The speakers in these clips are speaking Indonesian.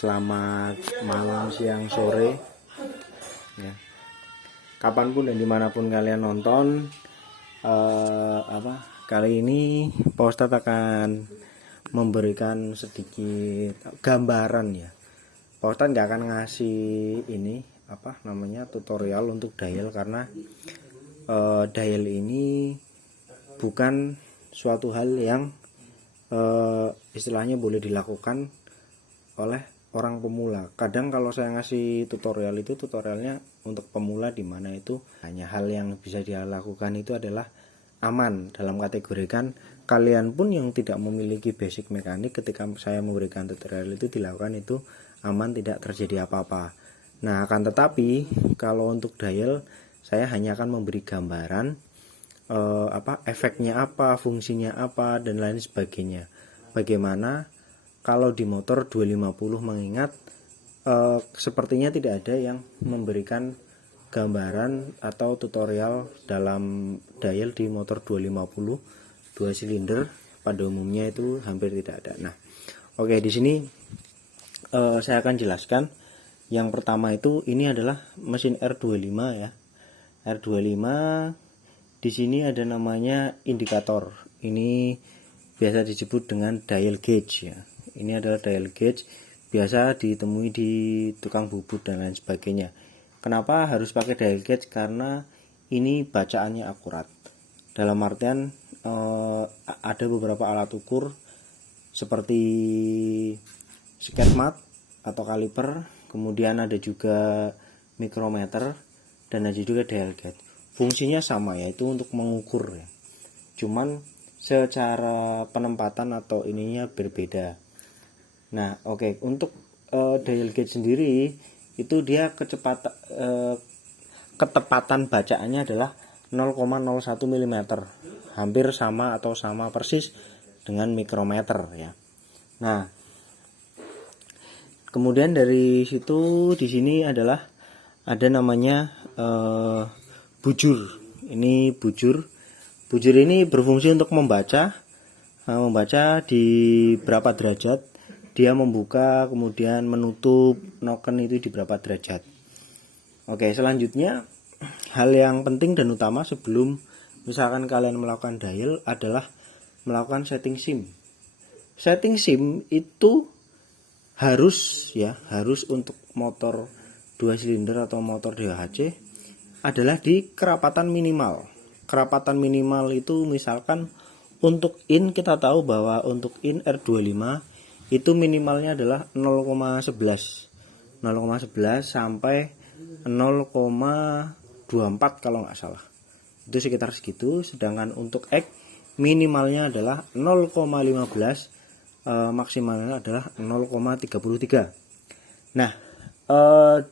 Selamat malam, siang, sore ya. Kapanpun dan dimanapun kalian nonton, kali ini Pak Ustadz akan memberikan sedikit gambaran ya. Pak Ustadz nggak akan ngasih ini tutorial untuk dial, karena dial ini bukan suatu hal yang istilahnya boleh dilakukan oleh orang pemula. Kadang kalau saya ngasih tutorial itu tutorialnya untuk pemula, di mana itu hanya hal yang bisa dia lakukan itu adalah aman, dalam kategorikan kalian pun yang tidak memiliki basic mekanik, ketika saya memberikan tutorial itu dilakukan itu aman, tidak terjadi apa-apa. Nah, akan tetapi kalau untuk dial saya hanya akan memberi gambaran efeknya apa, fungsinya apa, dan lain sebagainya. Bagaimana kalau di motor 250, mengingat sepertinya tidak ada yang memberikan gambaran atau tutorial dalam dial di motor 250 2 silinder, pada umumnya itu hampir tidak ada. Nah, oke, di sini saya akan jelaskan. Yang pertama itu ini adalah mesin R25 ya. R25 di sini ada namanya indikator. Ini biasa disebut dengan dial gauge ya. Ini adalah dial gauge, biasa ditemui di tukang bubut dan lain sebagainya. Kenapa harus pakai dial gauge? Karena ini bacaannya akurat. Dalam artian ada beberapa alat ukur seperti sketmat atau kaliper, kemudian ada juga mikrometer, dan ada juga dial gauge. Fungsinya sama, yaitu untuk mengukur ya. Cuman secara penempatan atau ininya berbeda. Nah, oke, untuk dial gauge sendiri itu dia ketepatan bacaannya adalah 0,01 mm, hampir sama atau sama persis dengan mikrometer ya. Nah, kemudian dari situ di sini adalah ada namanya bujur. Ini bujur. Bujur ini berfungsi untuk membaca di berapa derajat dia membuka, kemudian menutup noken itu di berapa derajat. Oke, selanjutnya hal yang penting dan utama sebelum misalkan kalian melakukan dial adalah melakukan setting SIM. Setting SIM itu harus untuk motor 2 silinder atau motor DHC adalah di kerapatan minimal. Kerapatan minimal itu misalkan untuk in, kita tahu bahwa untuk in R25 itu minimalnya adalah 0,11 sampai 0,24 kalau nggak salah. Itu sekitar segitu. Sedangkan untuk X minimalnya adalah 0,15, maksimalnya adalah 0,33. Nah,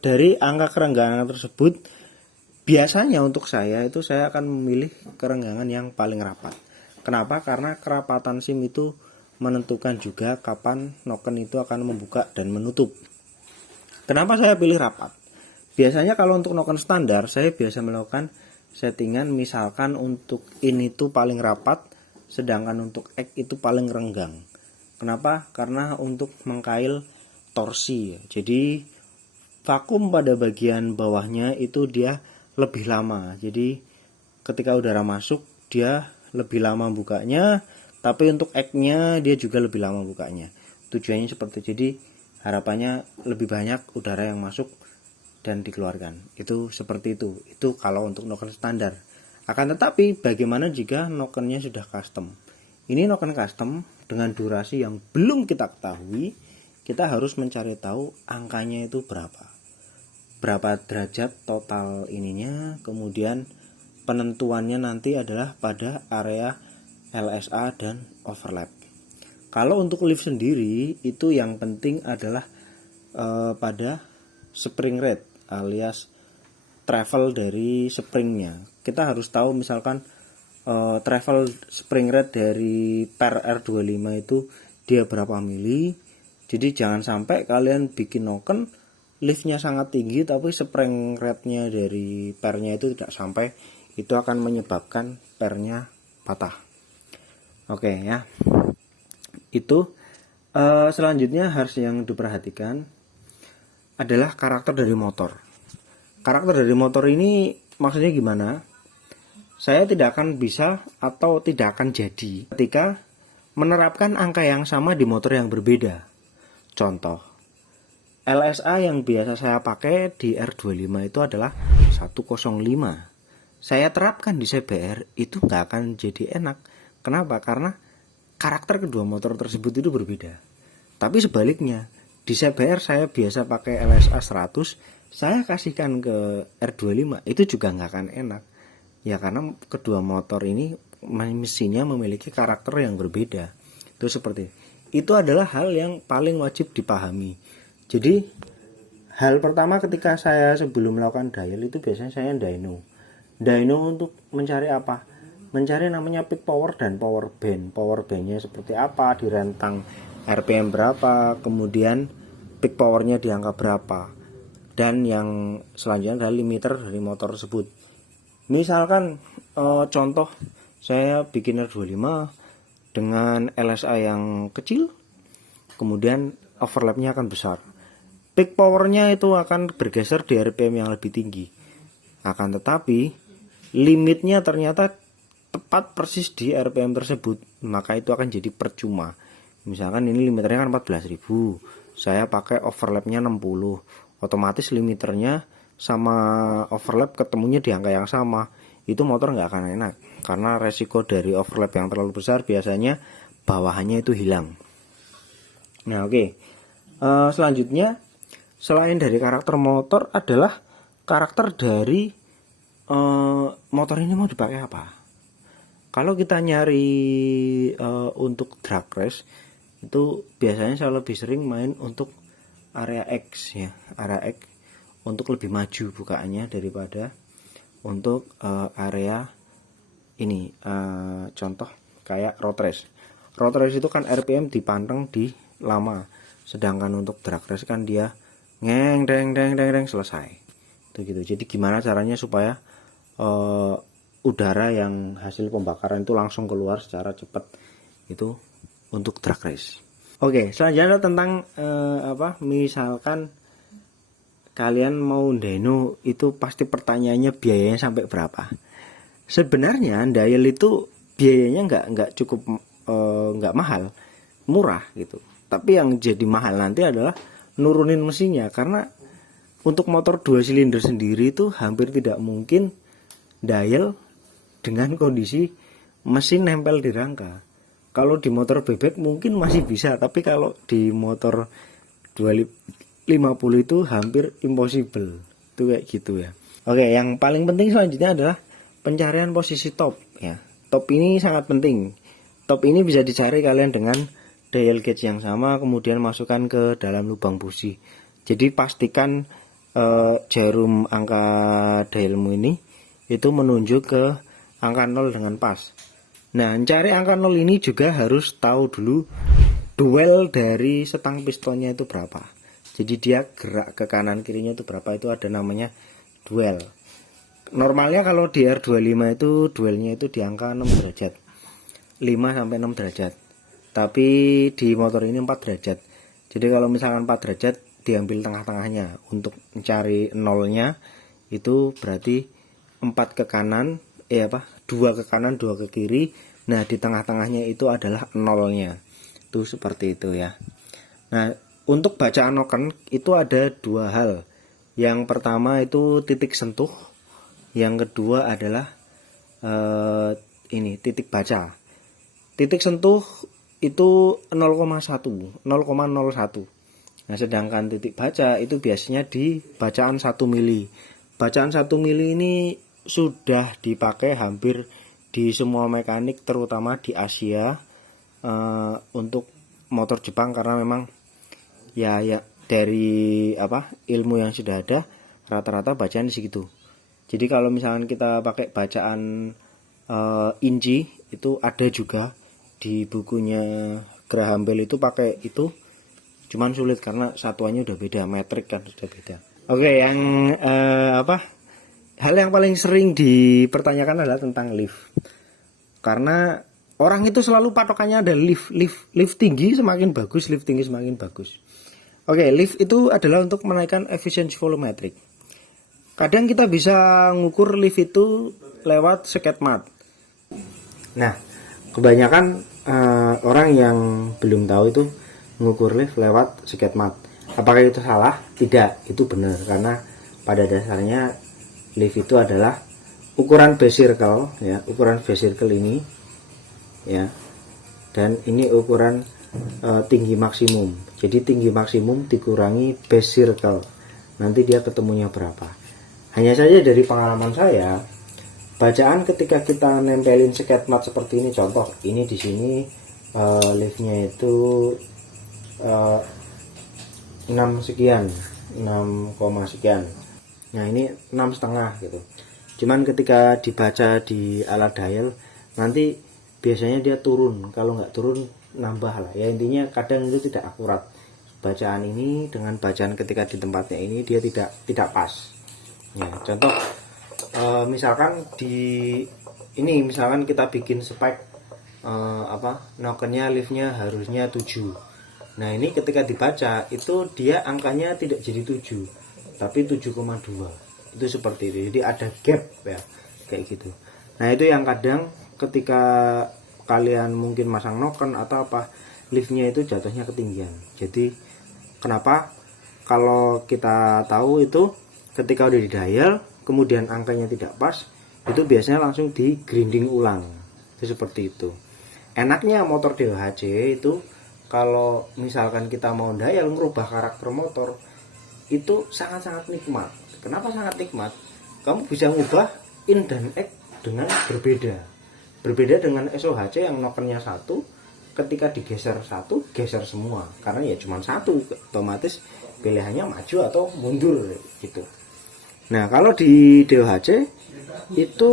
dari angka kerenggangan tersebut biasanya untuk saya akan memilih kerenggangan yang paling rapat. Kenapa? Karena kerapatan SIM itu menentukan juga kapan noken itu akan membuka dan menutup. Kenapa saya pilih rapat? Biasanya kalau untuk noken standar saya biasa melakukan settingan, misalkan untuk in itu paling rapat, sedangkan untuk X itu paling renggang. Kenapa? Karena untuk mengkail torsi ya. Jadi vakum pada bagian bawahnya itu dia lebih lama. Jadi ketika udara masuk dia lebih lama bukanya, tapi untuk X-nya dia juga lebih lama bukanya. Tujuannya seperti itu. Jadi harapannya lebih banyak udara yang masuk dan dikeluarkan. Itu seperti itu. Itu kalau untuk noken standar. Akan tetapi bagaimana jika nokennya sudah custom? Ini noken custom dengan durasi yang belum kita ketahui. Kita harus mencari tahu angkanya itu berapa derajat total ininya. Kemudian penentuannya nanti adalah pada area LSA dan overlap. Kalau untuk lift sendiri itu yang penting adalah pada spring rate alias travel dari springnya. Kita harus tahu misalkan travel spring rate dari per R25 itu dia berapa mili. Jadi jangan sampai kalian bikin noken liftnya sangat tinggi tapi spring rate-nya dari pernya itu tidak sampai, itu akan menyebabkan pernya patah. Oke ya. Itu selanjutnya harus yang diperhatikan adalah karakter dari motor. Karakter dari motor ini maksudnya gimana? Saya tidak akan bisa atau tidak akan jadi ketika menerapkan angka yang sama di motor yang berbeda. Contoh, LSA yang biasa saya pakai di R25 itu adalah 105. Saya terapkan di CBR itu nggak akan jadi enak. Kenapa? Karena karakter kedua motor tersebut itu berbeda. Tapi sebaliknya, di CBR saya biasa pakai LSA 100, saya kasihkan ke R25 itu juga nggak akan enak. Ya karena kedua motor ini mesinnya memiliki karakter yang berbeda. Itu seperti itu adalah hal yang paling wajib dipahami. Jadi hal pertama ketika saya sebelum melakukan dial itu biasanya saya dyno untuk mencari apa? Mencari namanya peak power dan power band. Power bandnya seperti apa, di rentang RPM berapa, kemudian peak powernya di angka berapa, dan yang selanjutnya adalah limiter dari motor tersebut. Misalkan contoh saya bikin R25 dengan LSA yang kecil, kemudian overlapnya akan besar, peak powernya itu akan bergeser di RPM yang lebih tinggi. Akan tetapi limitnya ternyata tepat persis di RPM tersebut, maka itu akan jadi percuma. Misalkan ini limiternya kan 14.000, saya pakai overlapnya 60, otomatis limiternya sama overlap ketemunya di angka yang sama. Itu motor nggak akan enak, karena resiko dari overlap yang terlalu besar biasanya bawahannya itu hilang. Nah oke. Selanjutnya selain dari karakter motor adalah karakter dari motor ini mau dipakai apa. Kalau kita nyari untuk drag race itu biasanya saya lebih sering main untuk area X ya, area X untuk lebih maju bukaannya daripada untuk area ini. Contoh kayak road race. Road race itu kan RPM dipanteng di lama, sedangkan untuk drag race kan dia ngeng deng deng deng deng selesai. Itu gitu. Jadi gimana caranya supaya udara yang hasil pembakaran itu langsung keluar secara cepat, itu untuk drag race. Oke, selanjutnya tentang misalkan kalian mau dyno, itu pasti pertanyaannya biayanya sampai berapa. Sebenarnya dial itu biayanya nggak cukup, nggak mahal, murah gitu. Tapi yang jadi mahal nanti adalah nurunin mesinnya, karena untuk motor 2 silinder sendiri itu hampir tidak mungkin dial dengan kondisi mesin nempel di rangka. Kalau di motor bebek mungkin masih bisa, tapi kalau di motor 250 itu hampir impossible. Itu kayak gitu ya. Oke, yang paling penting selanjutnya adalah pencarian posisi top ya. Top ini sangat penting. Top ini bisa dicari kalian dengan dial gauge yang sama, kemudian masukkan ke dalam lubang busi. Jadi pastikan jarum angka dialmu ini itu menunjuk ke angka 0 dengan pas. Nah, mencari angka 0 ini juga harus tahu dulu duel dari setang pistonnya itu berapa. Jadi dia gerak ke kanan kirinya itu berapa, itu ada namanya duel. Normalnya kalau di R25 itu duelnya itu di angka 6 derajat, 5 sampai 6 derajat. Tapi di motor ini 4 derajat. Jadi kalau misalkan 4 derajat diambil tengah-tengahnya untuk mencari nolnya, itu berarti 4 ke kanan, 2 ke kanan, 2 ke kiri. Nah, di tengah-tengahnya itu adalah nolnya. Itu seperti itu ya. Nah, untuk bacaan noken itu ada 2 hal. Yang pertama itu titik sentuh, yang kedua adalah titik baca. Titik sentuh itu 0,1, 0,01. Nah, sedangkan titik baca itu biasanya di bacaan 1 mili. Bacaan 1 mili ini sudah dipakai hampir di semua mekanik, terutama di Asia, untuk motor Jepang, karena memang ya dari ilmu yang sudah ada rata-rata bacaan di segitu. Jadi kalau misalkan kita pakai bacaan inci, itu ada juga di bukunya Graham Bell itu pakai itu, cuman sulit karena satuannya udah beda, metrik kan sudah beda. Oke, yang hal yang paling sering dipertanyakan adalah tentang lift. Karena orang itu selalu patokannya ada lift tinggi semakin bagus, lift tinggi semakin bagus. Oke, lift itu adalah untuk menaikkan efisiensi volumetrik. Kadang kita bisa ngukur lift itu lewat sketmat. Nah, kebanyakan orang yang belum tahu itu ngukur lift lewat sketmat. Apakah itu salah? Tidak, itu benar karena pada dasarnya lift itu adalah ukuran base circle ya, ukuran base circle ini ya. Dan ini ukuran tinggi maksimum. Jadi tinggi maksimum dikurangi base circle. Nanti dia ketemunya berapa. Hanya saja dari pengalaman saya, bacaan ketika kita nempelin sketmat seperti ini, contoh ini di sini liftnya itu 6 sekian, 6, sekian. Nah ini 6,5 gitu. Cuman ketika dibaca di alat dial nanti biasanya dia turun. Kalau nggak turun nambah lah. Ya intinya kadang itu tidak akurat. Bacaan ini dengan bacaan ketika di tempatnya ini dia tidak pas. Ya, contoh misalkan misalkan kita bikin spek nokennya liftnya harusnya 7. Nah ini ketika dibaca itu dia angkanya tidak jadi 7 tapi 7,2. Itu seperti itu. Jadi ada gap ya kayak gitu. Nah itu yang kadang ketika kalian mungkin masang noken atau apa, liftnya itu jatuhnya ketinggian. Jadi kenapa kalau kita tahu itu ketika udah di dial kemudian angkanya tidak pas, itu biasanya langsung di grinding ulang. Itu seperti itu. Enaknya motor DOHC itu kalau misalkan kita mau dial merubah karakter motor itu sangat-sangat nikmat. Kenapa sangat nikmat? Kamu bisa ngubah in dan X dengan berbeda dengan SOHC yang nokennya 1, ketika digeser 1 geser semua karena ya cuma 1, otomatis pilihannya maju atau mundur gitu. Nah kalau di DOHC itu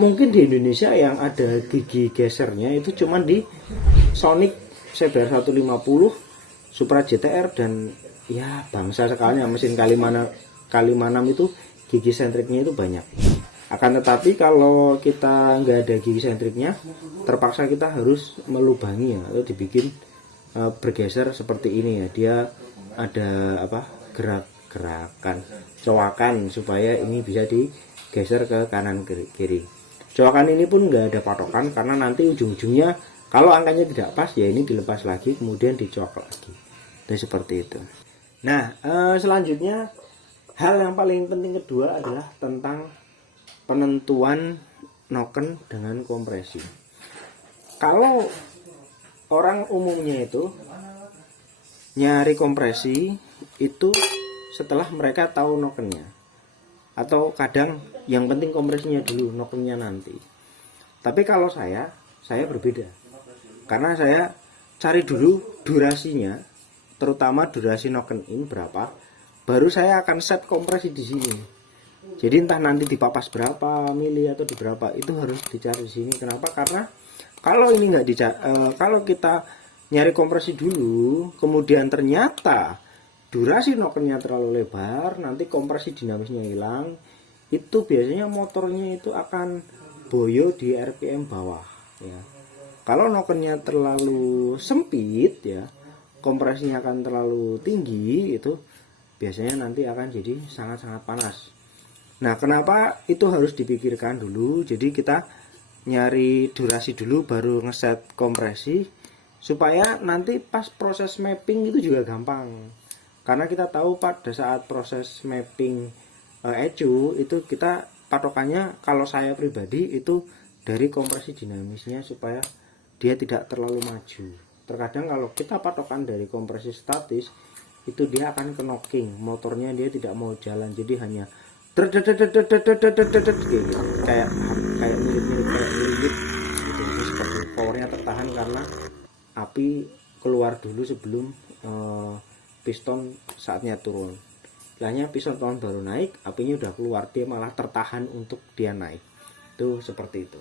mungkin di Indonesia yang ada gigi gesernya itu cuma di Sonic CBR 150, Supra GTR, dan ya bangsa sekalinya mesin Kalimanam itu gigi sentriknya itu banyak. Akan tetapi kalau kita nggak ada gigi sentriknya, terpaksa kita harus melubangi ya, atau dibikin bergeser seperti ini ya. Dia ada gerakan cowakan supaya ini bisa digeser ke kanan kiri. Cowakan ini pun nggak ada patokan karena nanti ujung-ujungnya kalau angkanya tidak pas ya ini dilepas lagi kemudian dicowak lagi. Dan seperti itu. Nah selanjutnya hal yang paling penting kedua adalah tentang penentuan noken dengan kompresi. Kalau orang umumnya itu nyari kompresi itu setelah mereka tahu nokennya, atau kadang yang penting kompresinya dulu, nokennya nanti. Tapi kalau saya berbeda, karena saya cari dulu durasinya, terutama durasi noken in berapa, baru saya akan set kompresi di sini. Jadi entah nanti dipapas berapa mili atau di berapa itu harus dicari di sini. Kenapa? Karena kalau ini kalau kita nyari kompresi dulu, kemudian ternyata durasi nokennya terlalu lebar, nanti kompresi dinamisnya hilang, itu biasanya motornya itu akan boyo di RPM bawah. Ya. Kalau nokennya terlalu sempit, ya kompresinya akan terlalu tinggi, itu biasanya nanti akan jadi sangat-sangat panas. Nah, kenapa itu harus dipikirkan dulu? Jadi kita nyari durasi dulu baru ngeset kompresi supaya nanti pas proses mapping itu juga gampang. Karena kita tahu pada saat proses mapping ECU itu kita patokannya, kalau saya pribadi itu dari kompresi dinamisnya supaya dia tidak terlalu maju. Terkadang kalau kita patokan dari kompresi statis itu dia akan ke knocking, motornya dia tidak mau jalan, jadi hanya kayak mirip gitu. Itu seperti powernya tertahan karena api keluar dulu sebelum piston saatnya turun. Istilahnya piston baru naik, apinya udah keluar, dia malah tertahan untuk dia naik. Itu seperti itu.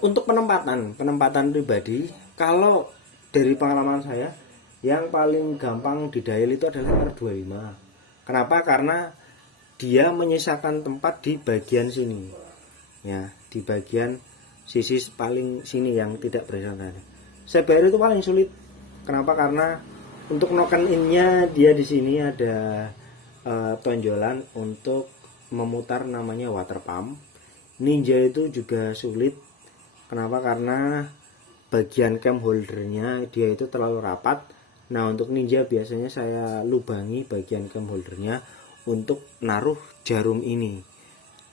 Untuk penempatan pribadi, kalau dari pengalaman saya yang paling gampang di dial itu adalah R25. Kenapa? Karena dia menyisakan tempat di bagian sini, ya, di bagian sisi paling sini yang tidak bersandar. CBR itu paling sulit. Kenapa? Karena Untuk noken innya dia di sini ada tonjolan untuk memutar namanya water pump. Ninja itu juga sulit. Kenapa? Karena bagian cam holdernya dia itu terlalu rapat. Nah, untuk Ninja biasanya saya lubangi bagian cam holdernya untuk naruh jarum ini.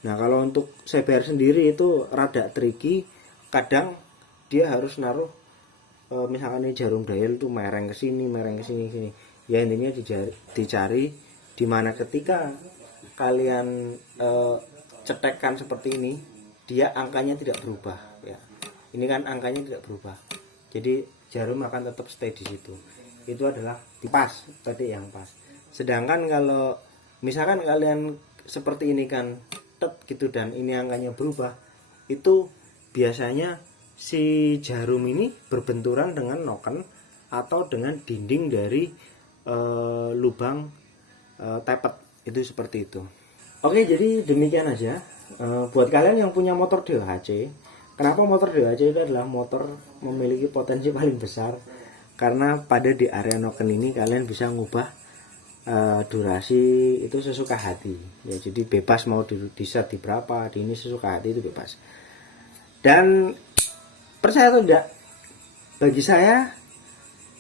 Nah, kalau untuk CBR sendiri itu rada tricky. Kadang dia harus naruh misalkan ini jarum dial tuh mereng ke sini sini. Ya intinya dicari dimana ketika kalian cetekkan seperti ini, dia angkanya tidak berubah ya. Ini kan angkanya tidak berubah. Jadi jarum akan tetap stay di situ. Itu adalah pas tadi yang pas. Sedangkan kalau misalkan kalian seperti ini kan gitu dan ini angkanya berubah, itu biasanya si jarum ini berbenturan dengan noken atau dengan dinding dari lubang tepet, itu seperti itu. Oke, jadi demikian aja. Buat kalian yang punya motor DHC, kenapa motor DHC itu adalah motor memiliki potensi paling besar? Karena pada di area noken ini kalian bisa ngubah durasi itu sesuka hati ya, jadi bebas mau di set di berapa, di ini sesuka hati, itu bebas. Dan percaya atau tidak, bagi saya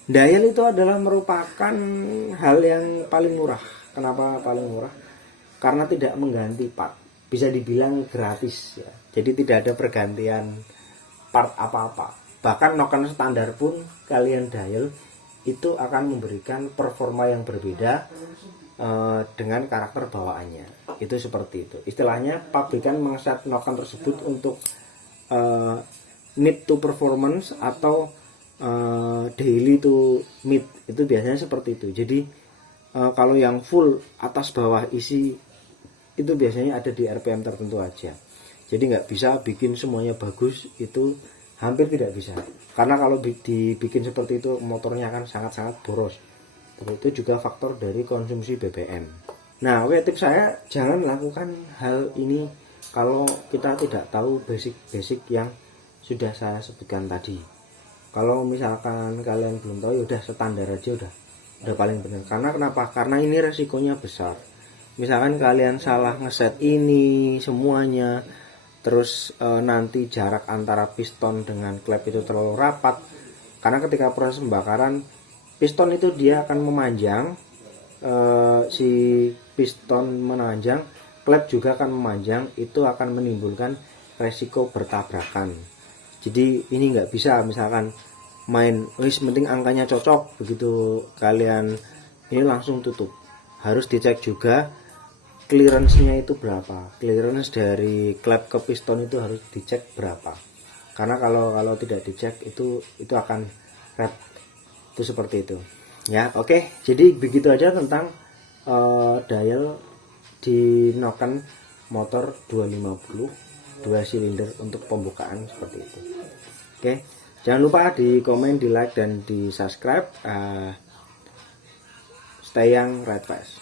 dial itu adalah merupakan hal yang paling murah. Kenapa paling murah? Karena tidak mengganti part, bisa dibilang gratis ya. Jadi tidak ada pergantian part apa-apa. Bahkan noken standar pun kalian dial itu akan memberikan performa yang berbeda dengan karakter bawaannya. Itu seperti itu. Istilahnya pabrikan mengset noken tersebut untuk need to performance atau daily to meet, itu biasanya seperti itu. Jadi kalau yang full atas bawah isi itu biasanya ada di RPM tertentu aja. Jadi nggak bisa bikin semuanya bagus, itu hampir tidak bisa. Karena kalau dibikin seperti itu motornya akan sangat-sangat boros. Itu juga faktor dari konsumsi BBM. Nah, oke, tips saya jangan lakukan hal ini kalau kita tidak tahu basic-basic yang sudah saya sebutkan tadi. Kalau misalkan kalian belum tahu, ya udah standar aja, udah paling benar. Karena kenapa? Karena ini resikonya besar. Misalkan kalian salah ngeset ini semuanya, terus nanti jarak antara piston dengan klep itu terlalu rapat. Karena ketika proses pembakaran, piston itu dia akan memanjang, si piston memanjang, klep juga akan memanjang, itu akan menimbulkan resiko bertabrakan. Jadi ini nggak bisa misalkan main penting angkanya cocok, begitu kalian ini langsung tutup. Harus dicek juga clearance-nya itu berapa, clearance dari klep ke piston itu harus dicek berapa. Karena kalau tidak dicek itu akan red. Itu seperti itu ya. Oke, jadi begitu aja tentang dial di noken motor 250 2 silinder untuk pembukaan seperti itu. Oke, jangan lupa di komen, di like, dan di subscribe. Stay young, ride fast.